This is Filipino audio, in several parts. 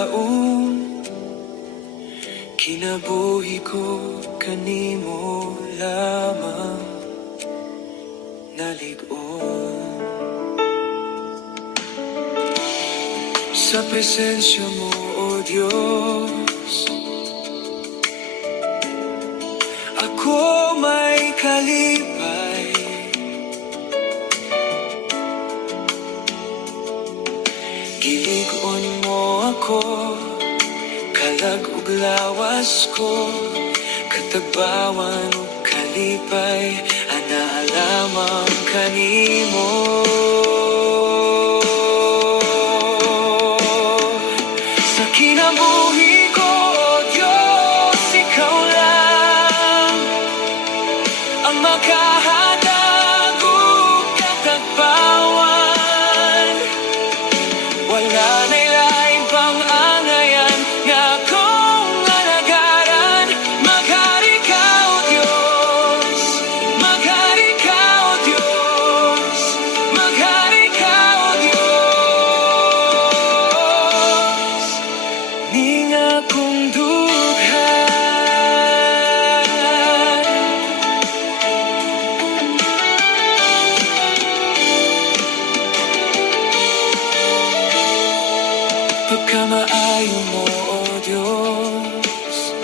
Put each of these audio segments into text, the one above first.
taong kinabuhi ko kanimo lamang nalig-on. Sa presensya mo, O Diyos, ako may kalipay. Gilig-on mo ako, kalag ug lawas ko, katagbawan ug kalipay, ana lamang kanimo. Sa kinabuhi ko, O Diyos, ikaw lang ang makahatag ug katagbawan. Wala na'y laing pang-angayan nga akong alagaran. Maghari ka, O Diyos, maghari ka, O Diyos, maghari ka, O Diyos. Ning akong dughan, pagkamaayo mo, O Diyos,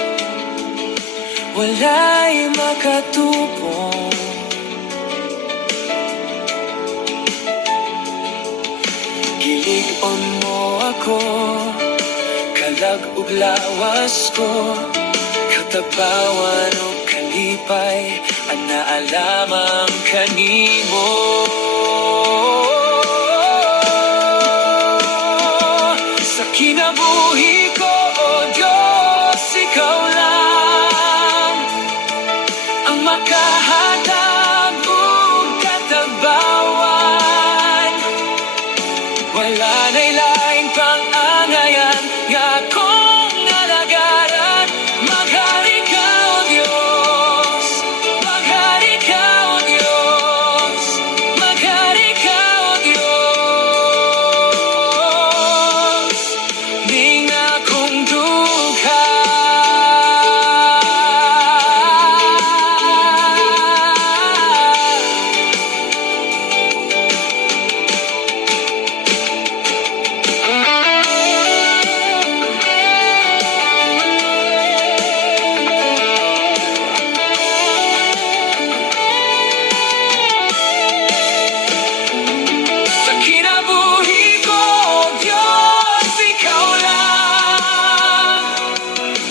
wala'y makatupong. Gilig-on mo ako, kalag ug lawas ko, katagbawan ug kalipay, ana lamang kanimo. Sa kinabuhi ko, O Diyos, ikaw lang ang makahatag ug katagbawan. Wala na'y laing pang-angayan nga akong alagaran. Maghari ka, O Diyos, maghari ka, O Diyos, maghari ka, O Diyos. Ning akong sa kinabuhi ko, O Diyos, ikaw lang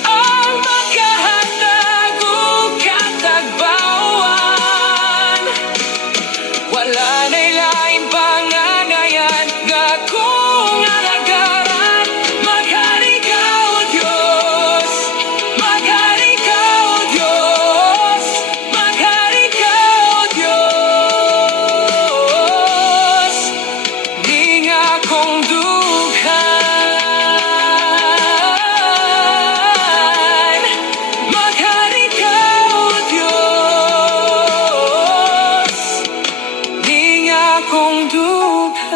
ang makahatag ug katagbawan. Wala na'y laing pang-angayan nga akong alagaran. Maghari ka, O Diyos, maghari ka, O Diyos, maghari ka, O Diyos. Ning akong dughan, maghari ka, O Diyos. Ning akong dughan,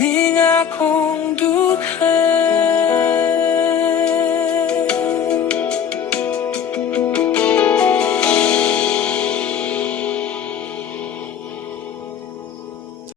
ning akong dughan.